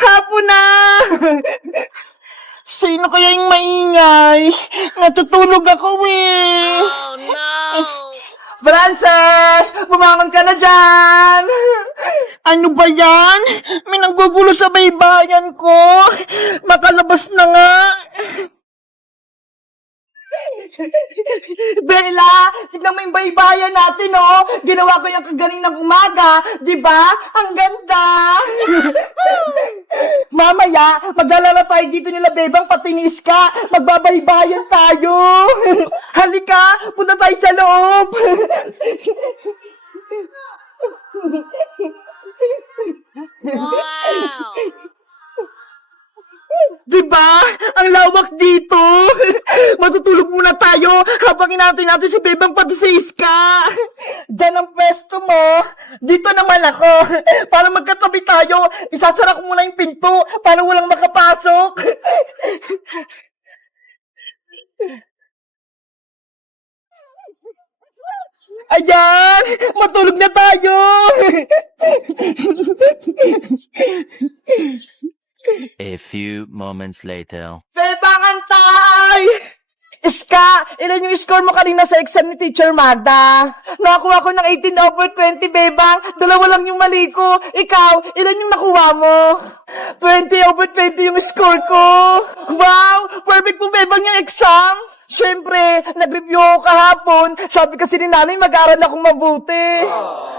Hapon na! Sino kaya yung maingay? Natutulog ako eh. Oh no! Frances! Bumangon ka na dyan! Ano ba yan? May nanggugulo sa baybayan ko. Makalabas na nga. Bella, tignan mo yung baybayan natin, oh. Ginawa ko yung kaganinang umaga. Diba? Ang ganda. Mamaya, maglalaro tayo dito nila Bebang pati ni Iska. Magbabaybayan tayo. Halika, punta tayo sa loob. Wow! Diba? Ang lawak dito. Matutulog muna tayo habang inantay natin si Bebang pati si Iska. Diyan ang pwesto mo. Dito naman ako. Para magkatabi tayo, isasara ko muna yung pinto para walang makapasok. Ayan! Matulog na tayo! A few moments later. Bebang, antay! Iska, ilan yung score mo kanina sa exam ni Teacher Magda? Nakakuha ko ng 18/20, Bebang. Dalawa lang yung mali ko. Ikaw, ilan yung nakuha mo? 20/20 yung score ko. Wow! Perfect po, Bebang, yung exam. Siyempre, nag-review ako kahapon. Sabi kasi ni nanay, mag-aaral akong mabuti.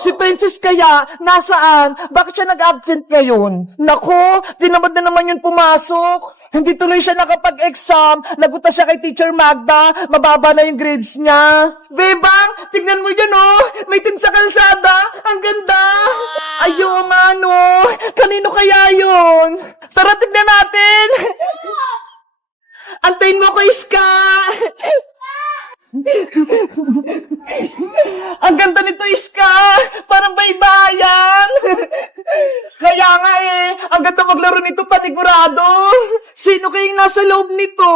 Si Princess kaya, nasaan? Bakit siya nag-absent ngayon? Nako, tinamad na naman yun pumasok. Hindi tuloy siya nakapag-exam. Naguta siya kay Teacher Magda. Mababa na yung grades niya. Bebang, tignan mo yan oh. May tin sa kalsada. Ang ganda. Ayaw nga no. Kanino kaya yun? Tara, tignan natin. Antayin mo ko, Iska! Ang ganda nito, Iska! Parang baybayan! Kaya nga eh, ang ganda maglaro nito panigurado! Sino kayong nasa loob nito?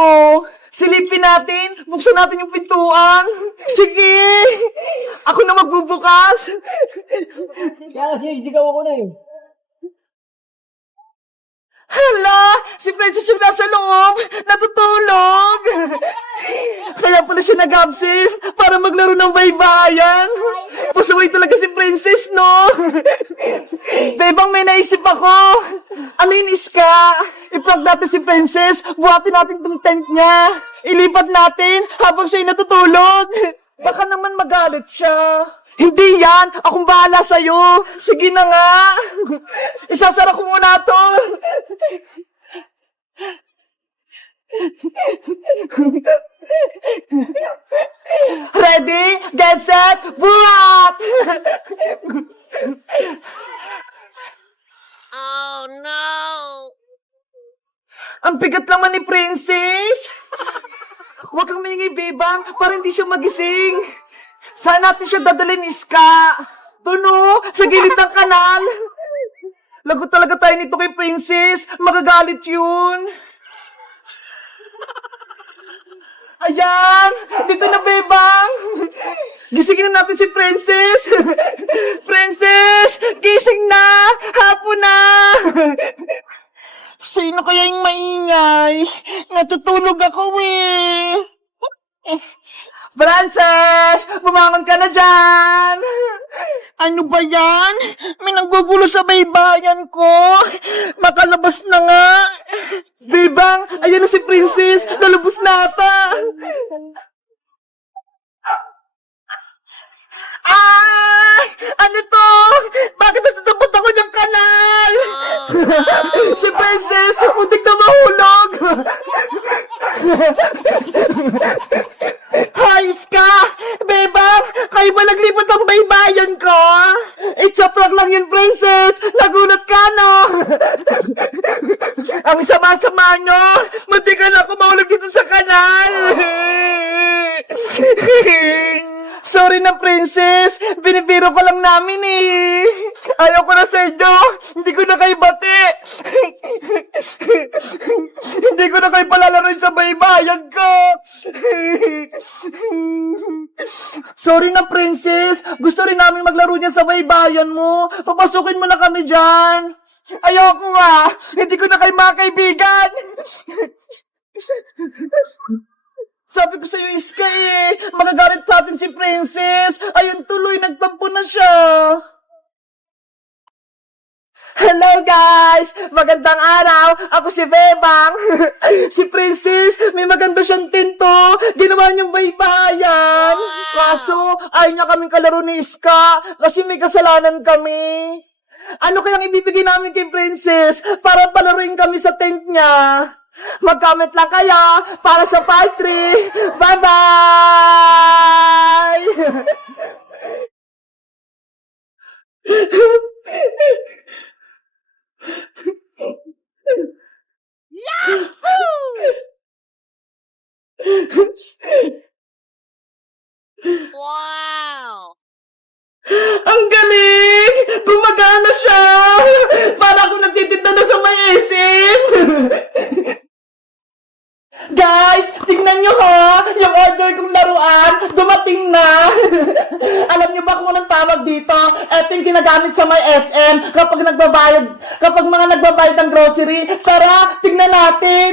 Silipin natin, buksan natin yung pintuan. Sige! Ako na magbubukas! Kaya kasi sigaw ako na eh. Hala! Si Princess yung nasa loob! Natutulog! Kaya pala siya nag-absent para maglaro ng baybayan. Pasaway talaga si Princess, no? Bebang, may naisip ako. Ano yun, Iska? I-plug natin si Princess. Buhatin natin tong tent niya. Ilipat natin habang siya'y natutulog. Baka naman magalit siya. Hindi yan! Akong bahala sa'yo! Sige na nga! Isasara ko muna to! Ready? Get set! Buhat! Oh no! Ang bigat naman ni Princess! Huwag kang maingay, Bebang, para hindi siya magising. Saan natin siya dadalhin, Iska? Doon, sa gilid ng kanal. Lagot talaga tayo nito kay Princess. Magagalit yun. Ayan! Dito na, Bebang! Gisingin na natin si Princess! Princess! Gising na! Hapon na! Sino kaya yung maingay? Natutulog ako eh. Frances! Bumangon ka na dyan! Ano ba yan? May nanggugulo sa baybayan ko. Makalabas na nga. Bebang, ayan na si Princess. Nalubos na ata. Ah! Ano to? Bakit nasasabot ako ng kanal? Si Princess, muntik na mahulog. Hayes ka! Bebang, kayo ba naglipat ang baybayan ko? It's a prank lang yun, Princess. Nagulat ka, no? Ang sama-sama nyo. Muntik ka na ako mahulog dito sa kanal. Sorry na, Princess. Binibiro ko lang namin eh. Ayaw ko na sa inyo. Hindi ko na kayo bati. Hindi ko na kayo palalaroin sa baybayan ko. Sorry na, Princess. Gusto rin namin maglaro niya sa baybayan mo. Papasukin mo na kami dyan. Ayoko nga. Hindi ko na kayo mga kaibigan. Sabi ko sa'yo, Iska magagalit sa atin si Princess. Ayun tuloy, nagtampo na siya. Hello guys! Magandang araw! Ako si Bebang! Si Princess, may maganda siyang tinto! Ginawa niyang baybayan! Kaso, ayaw niya kaming kalaro ni Iska kasi may kasalanan kami. Ano kayang ibibigay namin kay Princess para palaruin kami sa tent niya? Mag-comment lang kayo para sa part 3! Bye-bye! Wow! Ang galing! Gumagana siya! Para akong nagtitinda na sa may SM! Guys, tingnan nyo ha! Yung order kong laruan, dumating na! Alam nyo ba kung anong tawag dito? Ito yung ginagamit sa may SM kapag mga nagbabayad ng grocery. Tara, tingnan natin!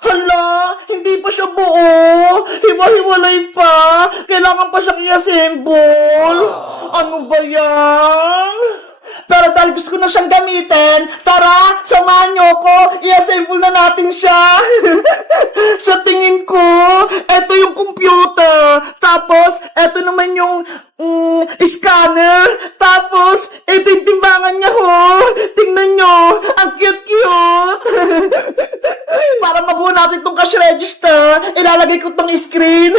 Hala, hindi pa siya buo. Hiwa-hiwalay pa. Kailangan pa siyang i-assemble. Ano ba yan? Pero dahil gusto ko na siyang gamitin, tara, samahan niyo ko. I-assemble na natin siya. Sa tingin ko, eto yung computer. Tapos, eto naman yung scanner. Tapos, eto yung timbangan niya ho. Tingnan niyo, ang cute-cute. Para mabuo natin tong cash register, ilalagay ko tong screen.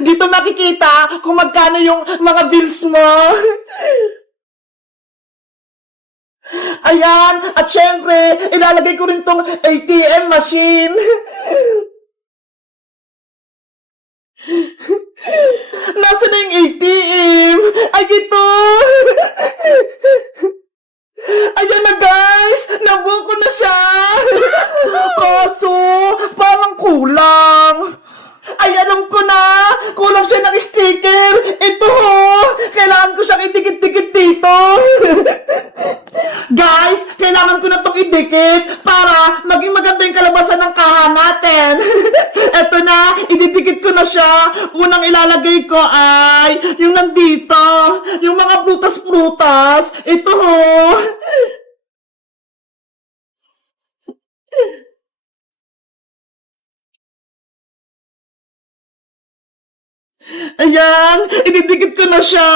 Dito makikita kung magkano yung mga bills mo. Ayan, at syempre, ilalagay ko rin tong ATM machine. Nasaan na yung ATM? Ay, ito! Ayan na guys! Nabuo ko na siya! Kaso, parang kulang. Ay, alam ko na! Kulang siya ng sticker! Ito ho! Kailangan ko siyang idikit-dikit dito! Guys, kailangan ko na itong idikit para maging maganda yung kalabasan ng kaha natin. Eto na, ididikit ko na siya. Unang ilalagay ko ay yung nandito. Yung mga prutas-prutas. Ito ho. Ayan, ididikit ko na siya.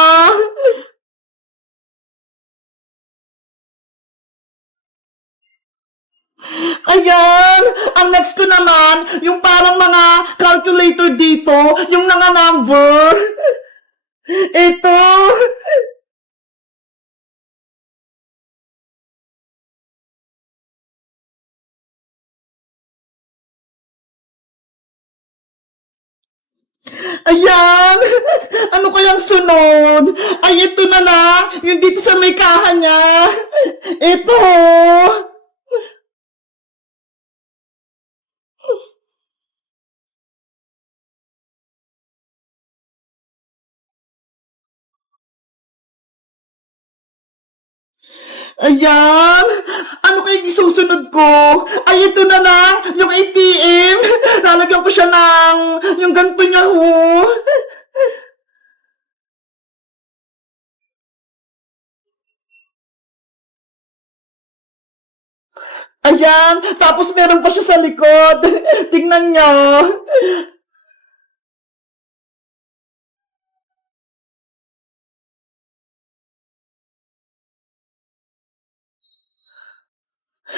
Ayan! Ang next ko naman, yung parang mga calculator dito, yung mga number. Ito. Ayan! Ano kayang sunod? Ay, ito na lang, yung dito sa may kaha niya. Ito. Ayan! Ano kayang isusunod ko? Ay, ito na lang! Yung ATM! Lalagyan ko siya ng yung ganito niya ho! Ayan! Tapos meron pa siya sa likod! Tingnan niyo!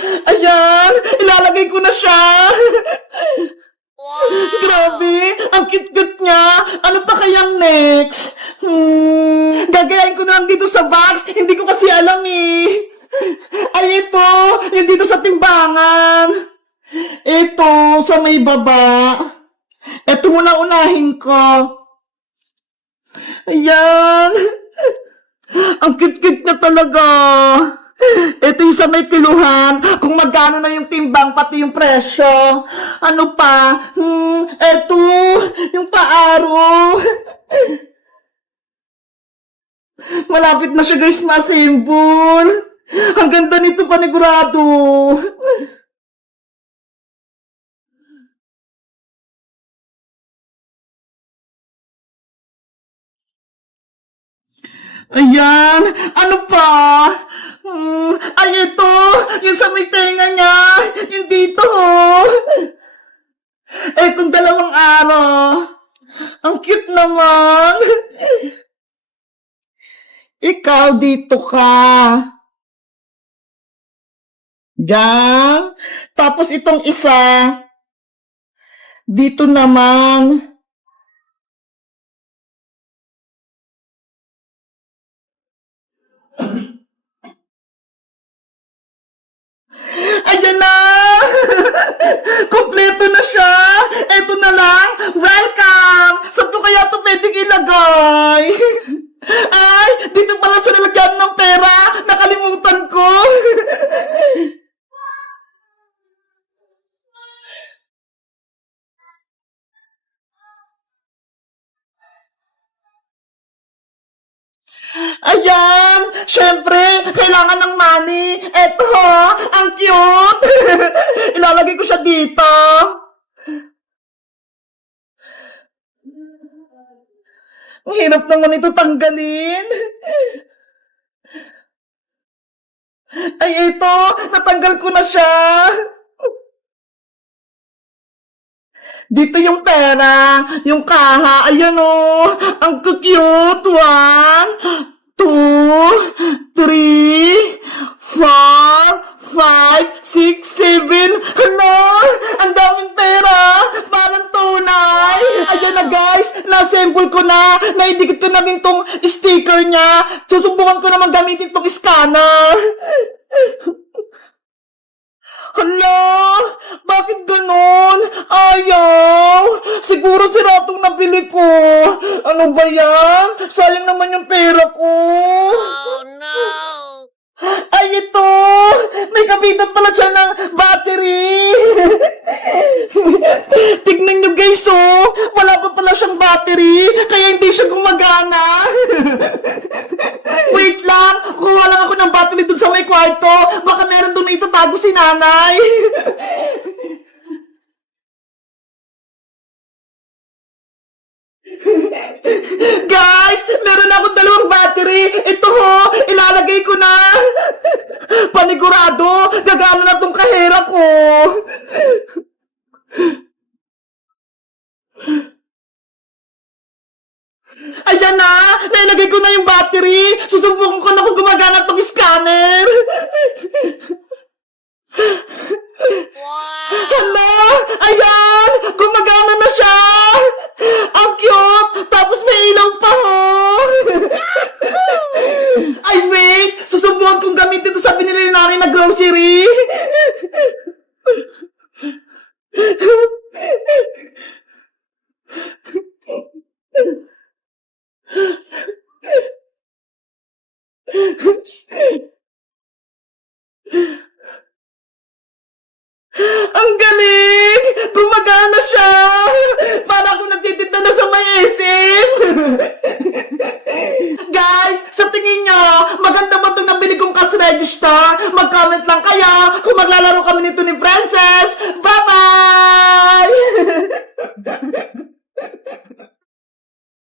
Ayan! Ilalagay ko na siya! Wow! Grabe! Ang cute-cute niya! Ano pa kayang next? Gagayain ko na lang dito sa box! Hindi ko kasi alam eh! Ay, ito! Yung dito sa timbangan! Ito, sa may baba! Ito muna unahin ko! Ayan! Ang cute-cute niya talaga! Ito yung sa may piluhan, kung magkano na yung timbang, pati yung presyo. Ano pa? eto, yung paaro. Malapit na siya guys ma-assemble. Ang ganda nito panigurado. Ayan, ano pa? Ay, ito, yung sa may tenga niya, yung dito. Etong dalawang araw. Ang cute naman. Ikaw dito ka. Diyan. Tapos itong isa. Dito naman. Ayan na! Kompleto na siya! Eto na lang! Welcome! Saan ko kaya ito pwedeng ilagay? Ay! Dito pala sa nalagyan ng pera! Nakalimutan ko! Ayan! Siyempre, kailangan ng money. Eto, ang cute! Ilalagay ko siya dito. Ang hirap naman ito tanggalin. Ay, ito! Natanggal ko na siya. Dito yung pera, yung kaha, ayan o, ang cute. 1, 2, 3, 4, 5, 6, 7. Hala, ang daming pera, parang tunay. Ayan na guys, na-assemble ko na, naidikit ko na din tong sticker niya. Susubukan ko naman gamitin tong scanner. Hala! Bakit ganon? Ayaw! Siguro sira itong nabili ko. Ano ba yan? Sayang naman yung pera ko. Oh no! Ay, ito! May kapitan pala siya ng battery! Tignan nyo guys, oh! Wala pa pala siyang battery, kaya hindi siya gumagana. Wait lang! Kuha lang ako ng battery dun sa may kwarto. Baka meron dun na itatago si nanay. Guys, meron akong 2 battery. Ito ho, ilalagay ko na. Panigurado, gagana na tong kahera ko. Ayan na, nailagay ko na yung battery. Susubukan ko na kung gumagana tong scanner. Wow! Hala! Ayan! Gumagana na siya! Ang cute! Tapos may ilaw pa ho! Ay, wait! Susubukan kong gamitin ito sa binili ni nanay na grocery! Ang galing! Gumagana siya! Para ako nagtitinda na sa may SM! Guys, sa tingin nyo, maganda ba itong nabili kong cash register? Mag-comment lang kayo kung maglalaro kami nito ni Princess! Bye-bye!